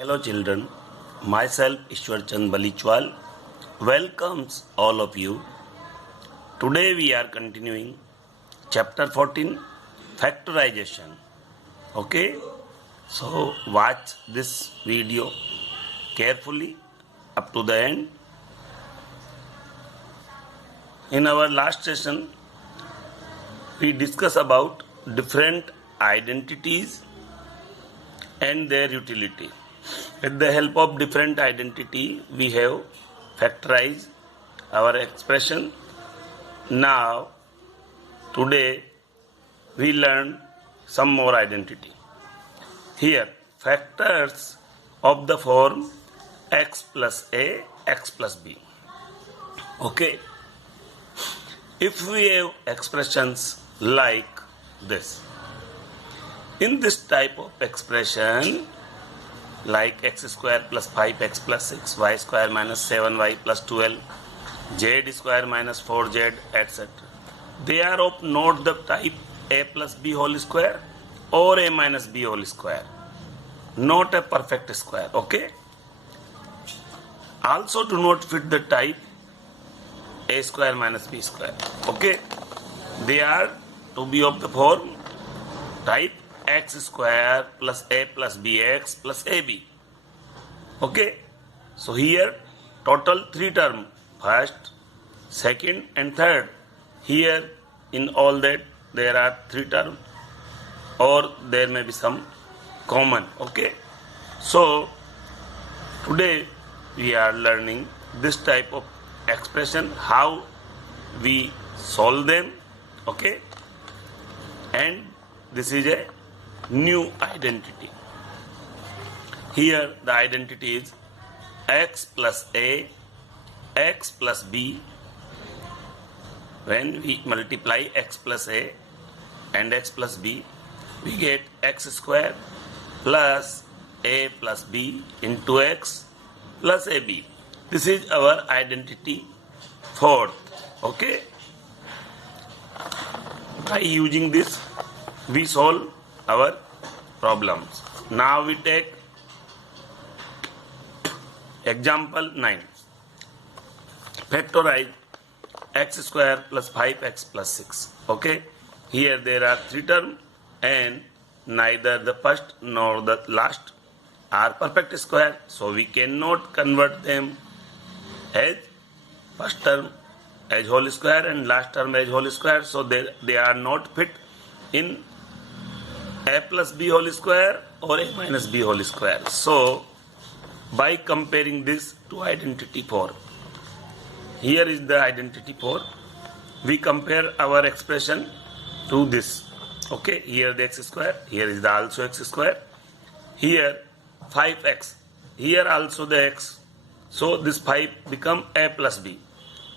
Hello children, myself Ishwar Chand Balichwal welcomes all of you. Today we are continuing chapter 14 factorization. Okay, so watch this video carefully up to the end. In our last session we discussed about different identities and their utility. With the help of different identity, we have factorized our expression. Now, today, we learn some more identity. Here, factors of the form x plus a, x plus b. Okay. If we have expressions like this, in this type of expression, like x square plus 5x plus 6, y square minus 7y plus 12, z square minus 4z, etc. They are of not the type a plus b whole square or a minus b whole square, not a perfect square. Okay. Also do not fit the type a square minus b square. Okay. They are to be of the form type x square plus a plus bx plus ab. Okay, so here total three terms, first, second and third. Here in all that there are three terms or there may be some common. Okay, so today we are learning this type of expression, how we solve them. Okay, and this is a new identity. Here the identity is x plus a, x plus b. When we multiply x plus a and x plus b, we get x square plus a plus b into x plus ab. This is our identity fourth. Okay. By using this, we solve our problems. Now we take example 9. Factorize x square plus 5x plus 6. Okay. Here there are three terms and neither the first nor the last are perfect square. So we cannot convert them as first term as whole square and last term as whole square. So they are not fit in a plus b whole square or a minus b whole square. So by comparing this to identity 4, here is the identity 4, we compare our expression to this. Okay, here the x square, here is the also x square, here 5x, here also the x, so this 5 become a plus b,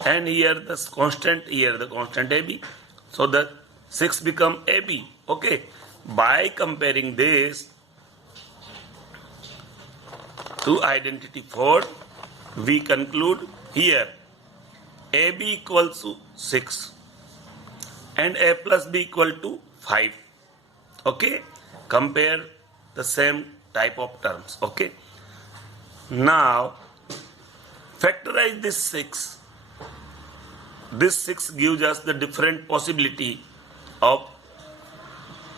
and here the constant, here the constant ab, so the 6 become ab. Okay, by comparing this to identity 4, we conclude here ab equals to 6 and a plus b equal to 5. Okay, compare the same type of terms. Okay, now factorize this 6. This 6 gives us the different possibility of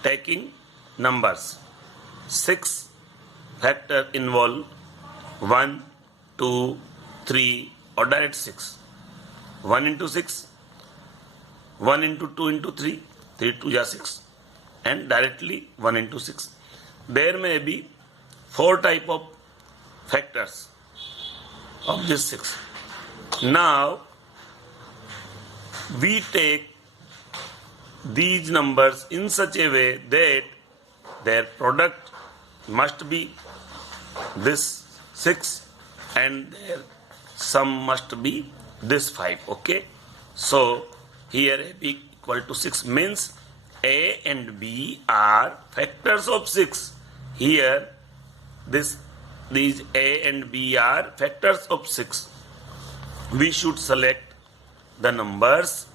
taking numbers. 6 factor involve 1, 2, 3 or direct 6. 1 into 6, 1 into 2 into 3, 3 2 is 6, and directly 1 into 6. There may be 4 type of factors of this 6. Now we take these numbers in such a way that their product must be this 6 and their sum must be this 5. Okay, so here a equal to 6 means a and b are factors of 6. Here these a and b are factors of 6. We should select the numbers,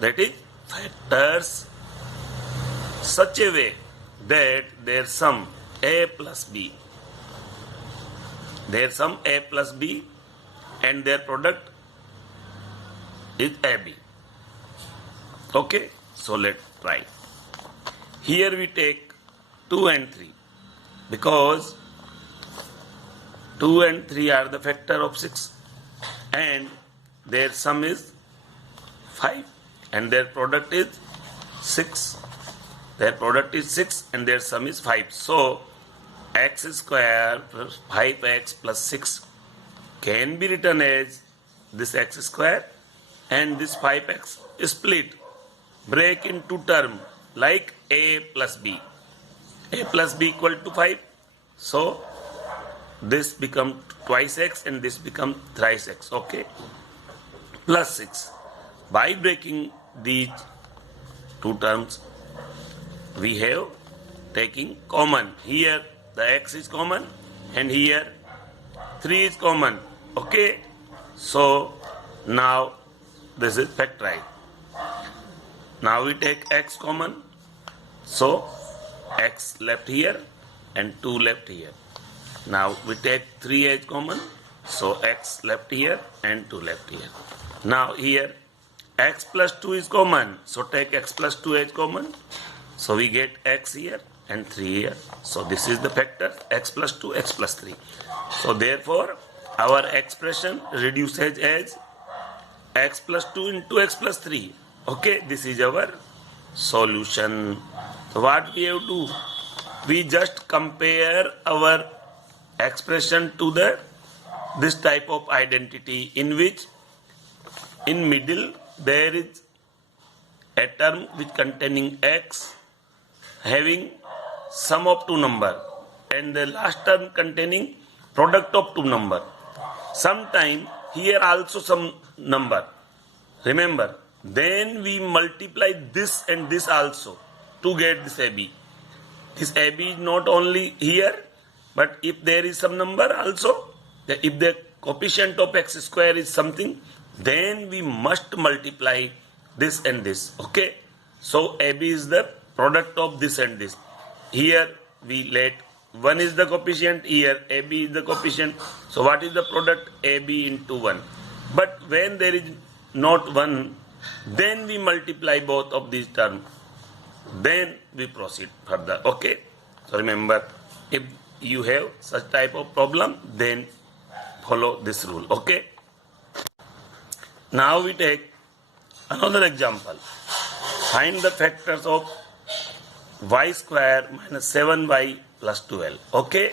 that is factors, such a way that their sum a plus b their sum A plus B and their product is AB. Okay, so let's try. Here we take 2 and 3 because 2 and 3 are the factor of 6 and their sum is 5 and their product is 6. Their product is 6 and their sum is 5. So x square plus 5x plus 6 can be written as this x square and this 5x is split. Break in two terms like a plus b. A plus b equal to 5. So this becomes twice x and this becomes thrice x. Okay. Plus 6. By breaking these two terms, we have taking common. Here the x is common and here 3 is common. Okay. So now this is factorized. Now we take x common. So x left here and 2 left here. Now we take 3 as common. So x left here and 2 left here. Now here x plus 2 is common. So take x plus 2 as common. So we get x here and 3 here. So this is the factor x plus 2, x plus 3. So therefore our expression reduces as x plus 2 into x plus 3. Okay, this is our solution. So what we have to do? We just compare our expression to this type of identity in which in middle there is a term which containing x having sum of two number and the last term containing product of two number. Sometime here also some number. Remember, then we multiply this and this also to get this AB. This AB is not only here, but if there is some number also, if the coefficient of x square is something, then we must multiply this and this. Okay. So AB is the product of this and this. Here we let 1 is the coefficient, here AB is the coefficient. So what is the product? AB into 1. But when there is not 1, then we multiply both of these terms. Then we proceed further. Okay. So remember, if you have such type of problem, then follow this rule. Okay. Now we take another example. Find the factors of y square minus 7y plus 12. Okay.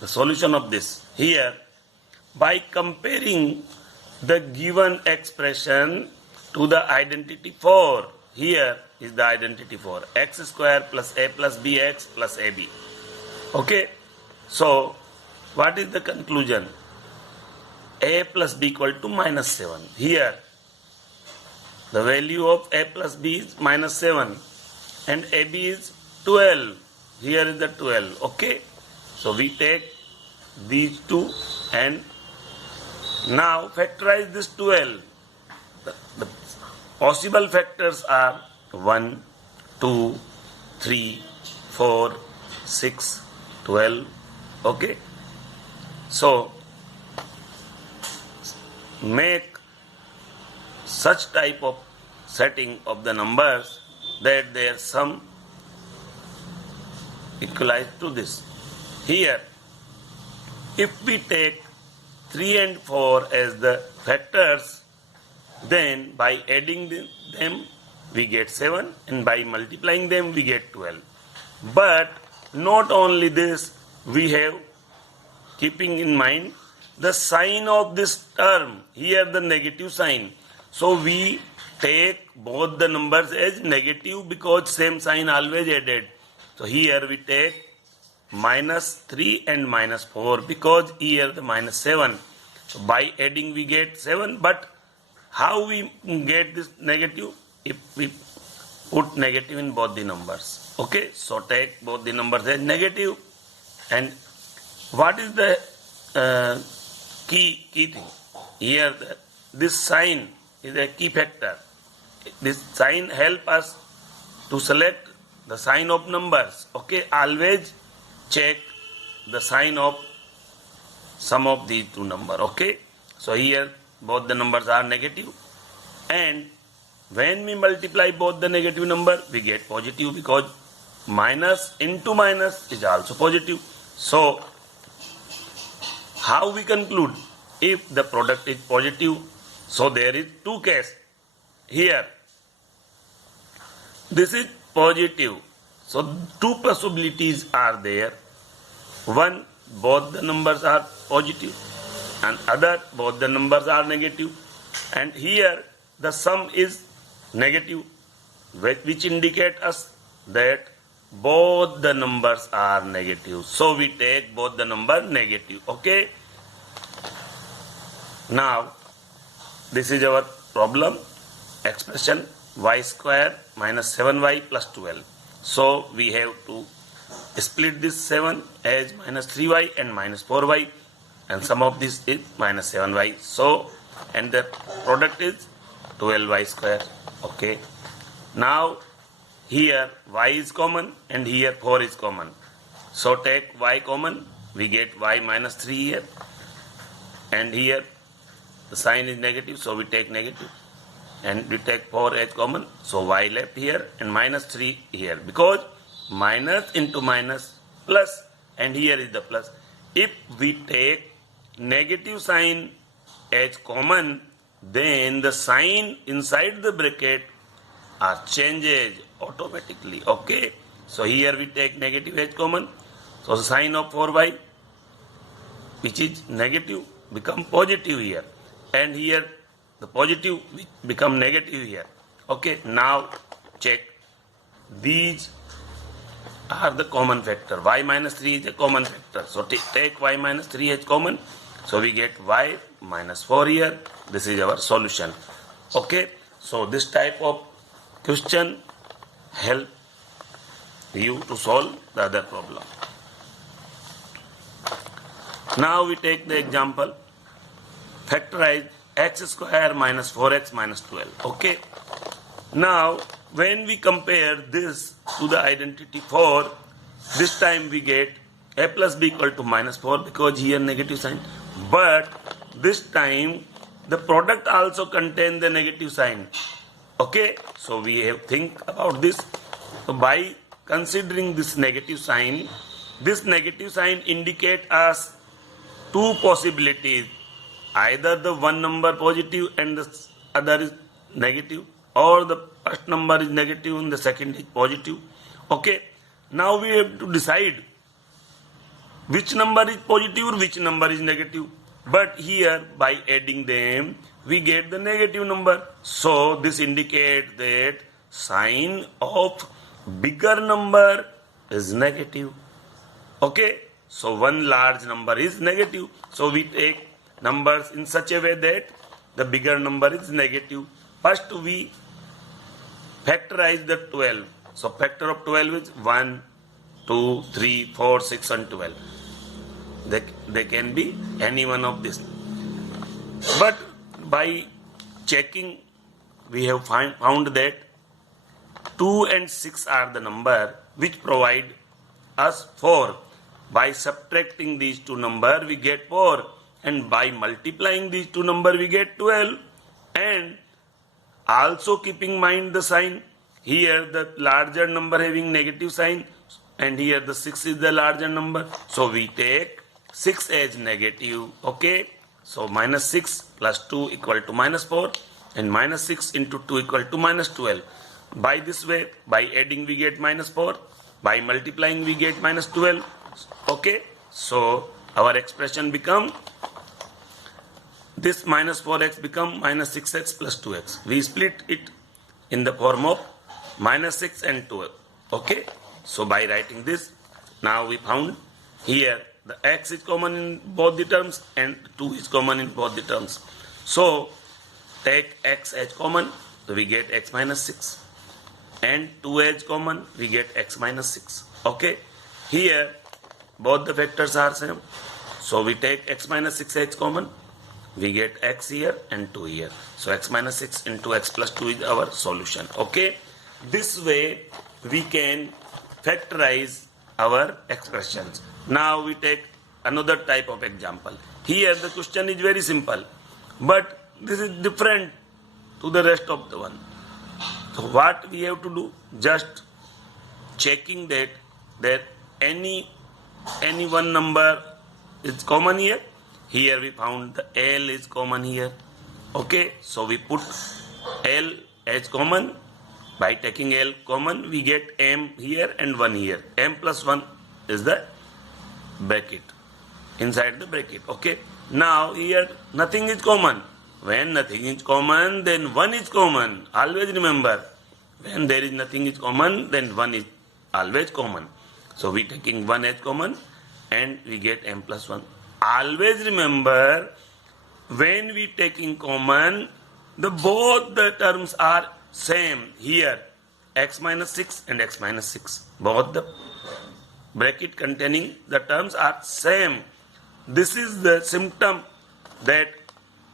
The solution of this. Here, by comparing the given expression to the identity 4. Here is the identity 4. X square plus a plus bx plus ab. Okay. So, what is the conclusion? A plus b equal to minus 7. Here, the value of a plus b is minus 7 and ab is 12. Here is the 12. Okay. So, we take these two and now factorize this 12. The possible factors are 1, 2, 3, 4, 6, 12. Okay. So make such type of setting of the numbers that their sum equalize to this. Here, if we take 3 and 4 as the factors, then by adding them we get 7 and by multiplying them we get 12. But not only this, we have keeping in mind the sign of this term, here the negative sign. So we take both the numbers as negative because same sign always added. So here we take minus 3 and minus 4 because here the minus 7. So by adding we get 7, but how we get this negative? If we put negative in both the numbers. Okay, so take both the numbers as negative. And what is the key thing? Here this sign is a key factor. This sign help us to select the sign of numbers. Okay, always check the sign of sum of these two numbers. Okay, so here both the numbers are negative, and when we multiply both the negative number we get positive, because minus into minus is also positive. So how we conclude if the product is positive? So there is two cases here. This is positive, so two possibilities are there. One, both the numbers are positive, and other, both the numbers are negative. And here the sum is negative, which indicate us that both the numbers are negative. So we take both the number negative. Okay. Now this is our problem expression, y square minus 7y plus 12. So we have to split this 7 as minus 3y and minus 4y, and sum of this is minus 7y. So, and the product is 12y square. Okay. Now here y is common and here 4 is common. So take y common, we get y minus 3 here, and here the sign is negative, so we take negative, and we take 4 as common, so y left here and minus 3 here, because minus into minus plus, and here is the plus. If we take negative sign as common, then the sign inside the bracket are changes automatically. Okay, so here we take negative as common, so the sign of 4y, which is negative, become positive here, and here the positive become negative here. Okay, now check, these are the common factor. Y minus 3 is a common factor, so take y minus 3 as common, so we get y minus 4 here. This is our solution. Okay, so this type of question help you to solve the other problem. Now we take the example, factorize x square minus 4x minus 12. Okay, now when we compare this to the identity 4, this time we get a plus b equal to minus 4, because here negative sign, but this time the product also contain the negative sign. Okay, so we have think about this. So by considering this negative sign indicate us two possibilities, either the one number positive and the other is negative, or the first number is negative and the second is positive. Okay, now we have to decide which number is positive or which number is negative. But here by adding them we get the negative number, so this indicates that sign of bigger number is negative. Okay, so one large number is negative, so we take numbers in such a way that the bigger number is negative. First we factorize the 12. So factor of 12 is 1, 2, 3, 4, 6 and 12. They can be any one of these. But by checking we have found that 2 and 6 are the number which provide us 4. By subtracting these two numbers we get 4, and by multiplying these two numbers we get 12. And also keeping in mind the sign, here the larger number having negative sign, and here the 6 is the larger number, so we take 6 as negative. Okay, so minus 6 plus 2 equal to minus 4, and minus 6 into 2 equal to minus 12. By this way, by adding we get minus 4, by multiplying we get minus 12. Okay, so our expression become, this minus 4x become minus 6x plus 2x. We split it in the form of minus 6 and 12. Okay, so by writing this, now we found here the x is common in both the terms and 2 is common in both the terms. So take x as common, so we get x minus 6, and 2 as common, we get x minus 6. Okay, here both the factors are same, so we take x minus 6 as common, we get x here and 2 here. So x minus 6 into x plus 2 is our solution. Okay, this way we can factorize our expressions. Now we take another type of example. Here the question is very simple, but this is different to the rest of the one. So what we have to do? Just checking that any one number is common here. Here we found the L is common here. Okay, so we put L as common. By taking L common, we get M here and 1 here. M plus 1 is the bracket, inside the bracket. Okay, now here nothing is common. When nothing is common, then 1 is common. Always remember, when there is nothing is common, then 1 is always common. So we taking 1 as common and we get M plus 1. Always remember, when we taking common, both the terms are same here, x minus 6 and x minus 6. Both the bracket containing the terms are same. This is the symptom that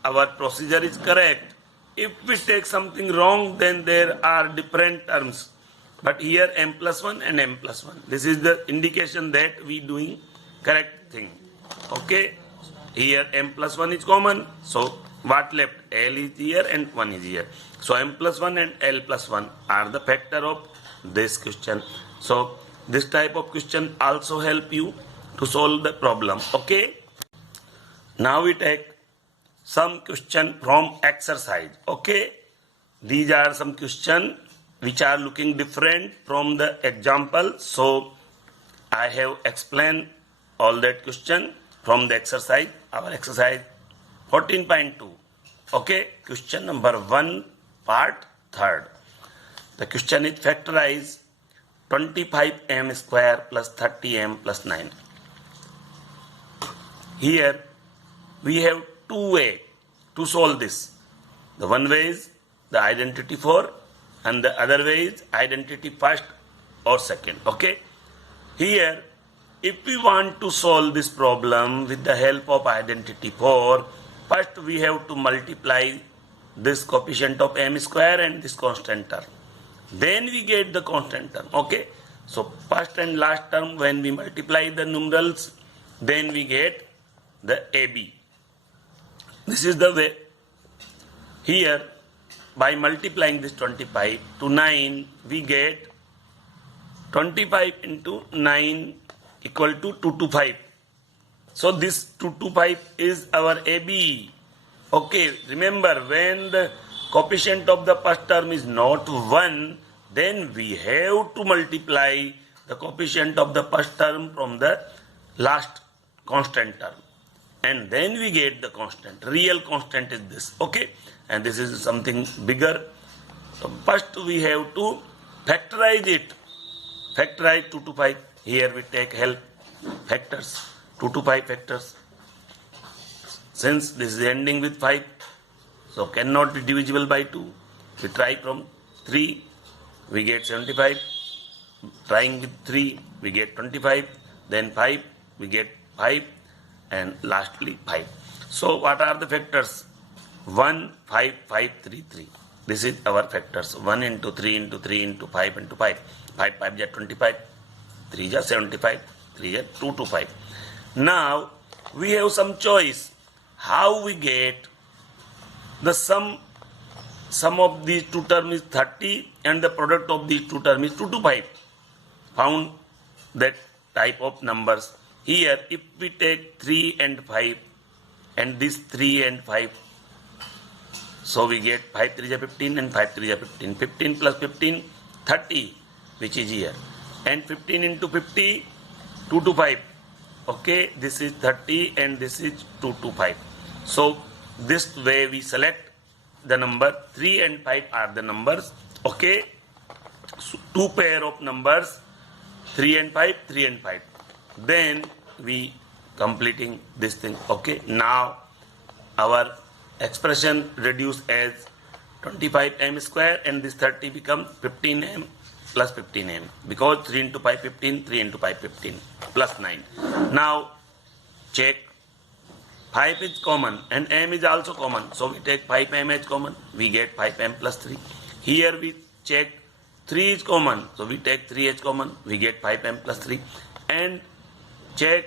our procedure is correct. If we take something wrong, then there are different terms. But here M plus 1 and M plus 1. This is the indication that we doing correct thing. Okay, here M plus 1 is common. So what left? L is here and 1 is here. So M plus 1 and L plus 1 are the factor of this question. So this type of question also help you to solve the problem. Okay. Now we take some question from exercise. Okay. These are some question which are looking different from the example. So I have explained all that question from the exercise. Our exercise 14.2. Okay, question number 1, part 3rd. The question is factorize 25m square plus 30m plus 9. Here we have two ways to solve this. The one way is the identity 4 and the other way is identity first or second. Okay. Here, if we want to solve this problem with the help of identity 4, first we have to multiply this coefficient of m square and this constant term. Then we get the constant term. Okay. So first and last term, when we multiply the numerals, then we get the AB. This is the way. Here, by multiplying this 25 to 9, we get 25 into 9 equal to 225. So this 225 is our AB. Okay, remember, when the coefficient of the first term is not 1, then we have to multiply the coefficient of the first term from the last constant term. And then we get the constant. Real constant is this. Okay. And this is something bigger. So first we have to factorize it. Factorize 2 to 5. Here we take help factors. 2 to 5 factors. Since this is ending with 5, so cannot be divisible by 2. We try from 3, we get 75. Trying with 3, we get 25. Then 5, we get 5. And lastly 5. So what are the factors? 1, 5, 5, 3, 3. This is our factors. 1 into 3 into 3 into 5 into 5. 5, 5 is 25. 3 is 75. 3 is 2 to 5. Now we have some choice. How we get the sum of these two terms is 30 and the product of these two terms is 2 to 5. Found that type of numbers. Here, if we take 3 and 5 and this 3 and 5, so we get 5 3 is 15 and 5 3 is 15. 15 plus 15, 30, which is here. And 15 into 50, 2 to 5. Okay, this is 30 and this is 2 to 5. So this way we select the number. 3 and 5 are the numbers. Okay, so two pair of numbers, 3 and 5, 3 and 5. Then we completing this thing. Okay, now our expression reduced as 25m square and this 30 becomes 15m plus 15m, because 3 into 5 15, 3 into 5 15 plus 9. Now check, 5 is common and m is also common, so we take 5m as common, we get 5m plus 3. Here we check, 3 is common, so we take 3 as common, we get 5m plus 3. And check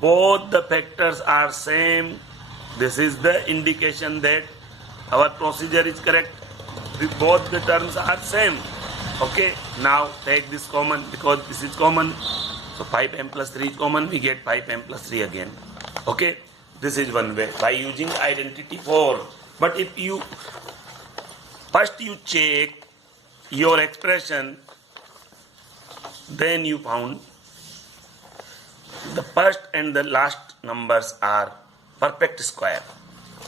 both the factors are same. This is the indication that our procedure is correct. Both the terms are same. Okay, now take this common because this is common. So 5m plus 3 is common, we get 5m plus 3 again. Okay, this is one way by using identity 4. But if you first you check your expression, then you found the first and the last numbers are perfect square.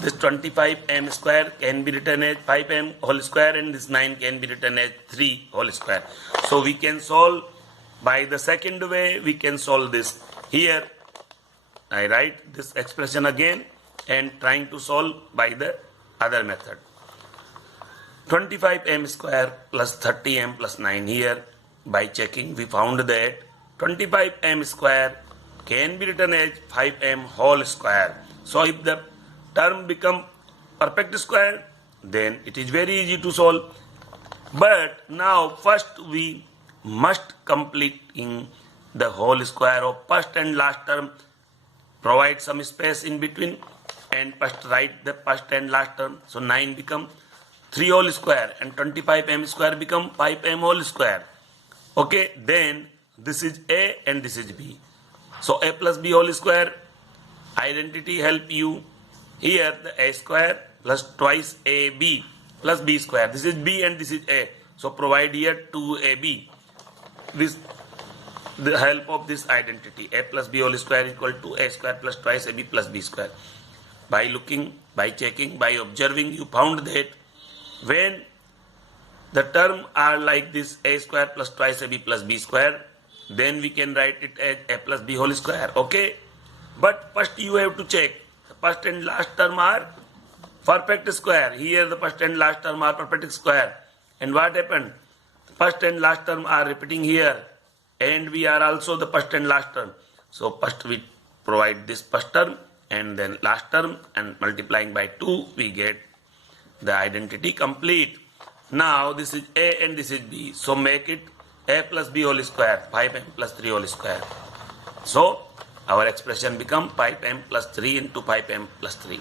This 25m square can be written as 5m whole square and this 9 can be written as 3 whole square. So we can solve by the second way, we can solve this. Here I write this expression again and trying to solve by the other method. 25m square plus 30m plus 9 here. By checking we found that 25m square can be written as 5m whole square. So if the term become perfect square, then it is very easy to solve. But now first we must complete in the whole square of first and last term. Provide some space in between and first write the first and last term. So 9 become 3 whole square and 25m square become 5m whole square. Okay, then this is A and this is B. So A plus B whole square identity help you. Here the A square plus twice AB plus B square. This is B and this is A. So provide here 2AB. With the help of this identity, A plus B whole square equal to A square plus twice AB plus B square. By looking, by checking, by observing, you found that when the term are like this A square plus twice AB plus B square, then we can write it as A plus B whole square. Okay, but first you have to check the first and last term are perfect square. Here the first and last term are perfect square. And what happened? First and last term are repeating here and we are also the first and last term. So first we provide this first term and then last term and multiplying by 2 we get the identity complete. Now this is A and this is B. So make it A plus B whole square, 5m plus 3 whole square. So our expression become 5m plus 3 into 5m plus 3.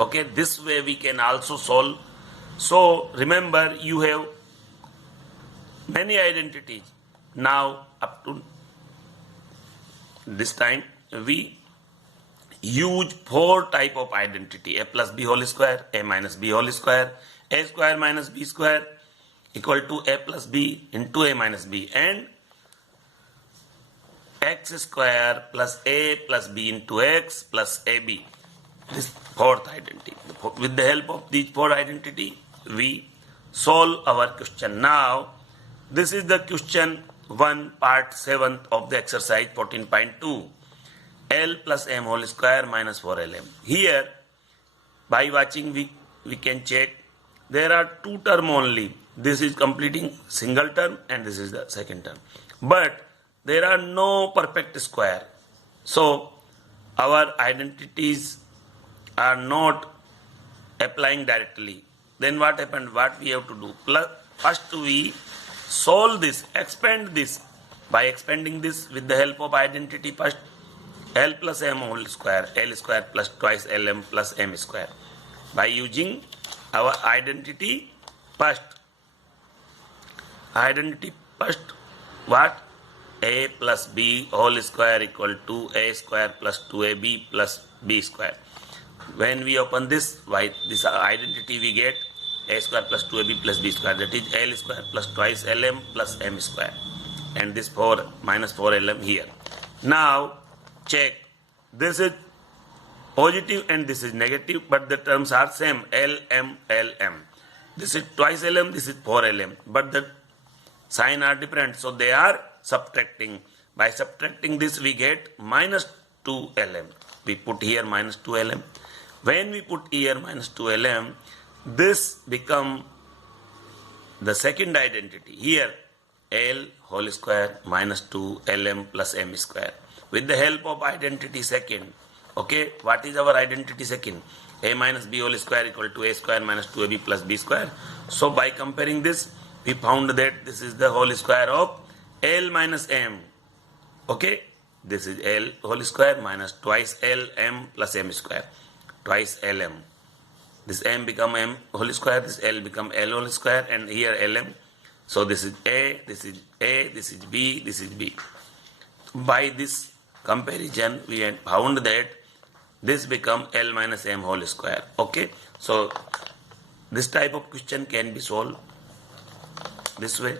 Okay, this way we can also solve. So remember you have many identities. Now up to this time we use 4 type of identity. A plus B whole square, A minus B whole square, A square minus B square equal to A plus B into A minus B, and X square plus A plus B into X plus AB. This 4th identity. With the help of these 4 identity we solve our question. Now this is the question 1 part 7th of the exercise 14.2. L plus M whole square minus 4LM. Here by watching we can check there are 2 term only. This is completing single term and this is the second term. But there are no perfect square. So our identities are not applying directly. Then what happened? What we have to do? First we solve this, expand this. By expanding this with the help of identity first, L plus M whole square, L square plus twice LM plus M square. By using our identity first. Identity first, what? A plus B whole square equal to A square plus 2AB plus B square. When we open this, this identity we get A square plus 2AB plus B square, that is L square plus twice LM plus M square, and this 4 minus 4LM here. Now check, this is positive and this is negative, but the terms are same, LM, LM. This is twice LM, this is 4LM, but the sign are different, so they are subtracting. By subtracting this we get minus 2LM. We put here minus 2LM. When we put here minus 2LM, this become the second identity. Here L whole square minus 2LM plus M square. With the help of identity second, okay, what is our identity second? A minus B whole square equal to A square minus 2AB plus B square. So by comparing this, we found that this is the whole square of L minus M. Okay, This is L whole square minus twice L M plus M square. Twice LM. This M become M whole square, this L become L whole square, and here LM. So this is A, this is A, this is B, this is B. By this comparison, we had found that this become L minus M whole square. Okay. So this type of question can be solved this way.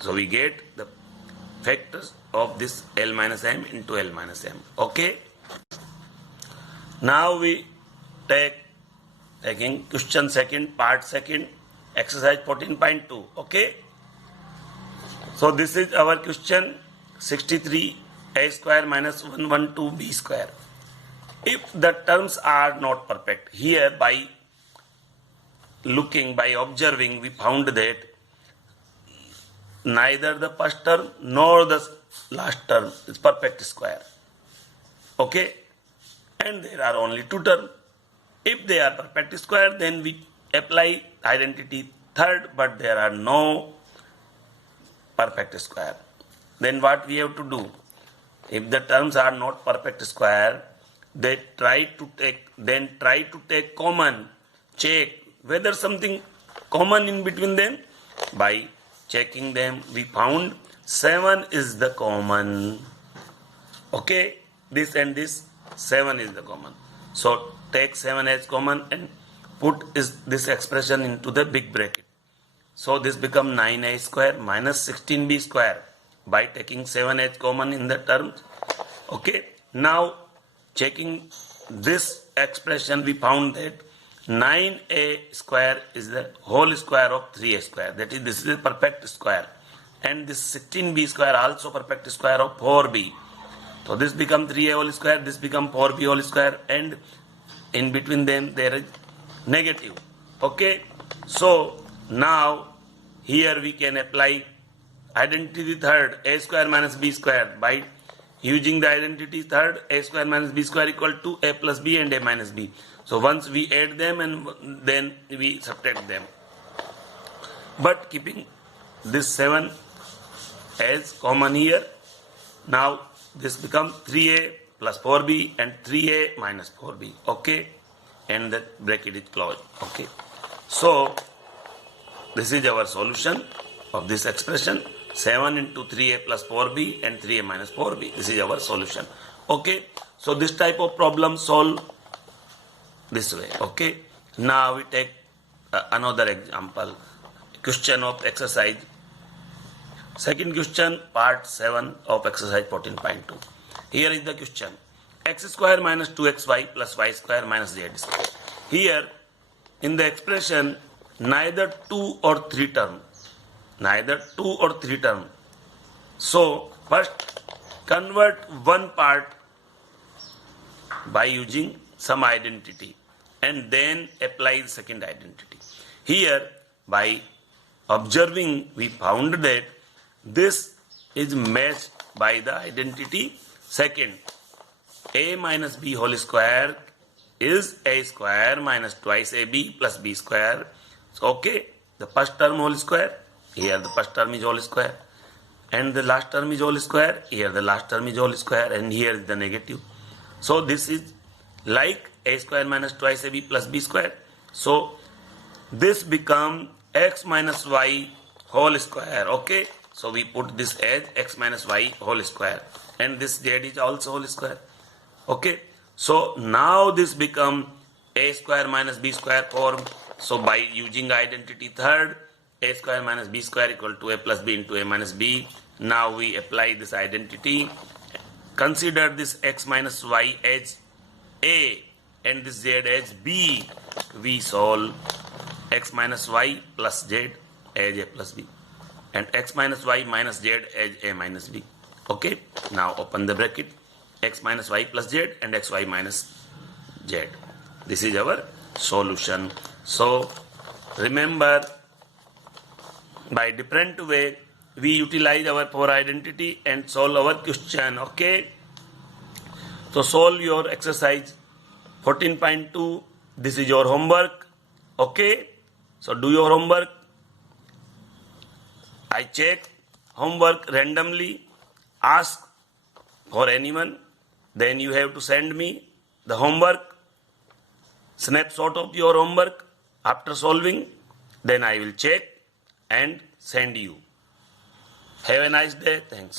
So we get the factors of this L minus M into L minus M. Okay. Now we taking question second, part second, exercise 14.2. Okay. So this is our question 63 a square minus 112 b square. If the terms are not perfect, here by looking, by observing, we found that neither the first term nor the last term is perfect square. Okay. And there are only two terms. If they are perfect square, then we apply identity third, but there are no perfect square. Then what we have to do? If the terms are not perfect square, then try to take common. Check whether something common in between them. By checking them, we found 7 is the common. Okay, this and this 7 is the common. So take 7 as common and put this expression into the big bracket. So this become 9a square minus 16b square by taking 7 as common in the terms. Okay. Now checking this expression, we found that 9a square is the whole square of 3a square. That is, this is a perfect square. And this 16b square also perfect square of 4b. So this become 3a whole square, this become 4b whole square, and in between them there is negative. Okay. So now here we can apply identity third, a square minus b square. By using the identity third, a square minus b square equal to a plus b and a minus b. So once we add them and then we subtract them. But keeping this 7 as common here, now this becomes 3a plus 4b and 3a minus 4b. Okay. And the bracket is closed. Okay. So this is our solution of this expression. 7 into 3a plus 4b and 3a minus 4b. This is our solution. Okay. So this type of problem solve this way. Okay. Now we take another example. Question of exercise. Second question, part 7 of exercise 14.2. Here is the question. X square minus 2xy plus y square minus z square. Here in the expression, neither 2 or 3 term. Neither 2 or 3 term. So first convert one part by using some identity and then apply the second identity. Here by observing, we found that this is matched by the identity second. A minus b whole square is a square minus twice ab plus b square. So, okay, the first term whole square, here the first term is whole square, and the last term is whole square, here the last term is whole square, and here is the negative. So this is like a square minus twice ab plus b square. So this become x minus y whole square. Okay. So we put this as x minus y whole square, and this z is also whole square. Okay. So now this become a square minus b square form. So by using identity third, a square minus b square equal to a plus b into a minus b. Now we apply this identity. Consider this x minus y as a and this z as b. We solve x minus y plus z as a plus b, and x minus y minus z as a minus b. Okay. Now open the bracket. X minus y plus z and xy minus z. This is our solution. So remember, by different way we utilize our 4 identity and solve our question. Okay. So solve your exercise 14.2. This is your homework. Okay. So do your homework. I check homework randomly. Ask for anyone, then you have to send me the homework, snapshot of your homework after solving, then I will check and send you. Have a nice day. Thanks.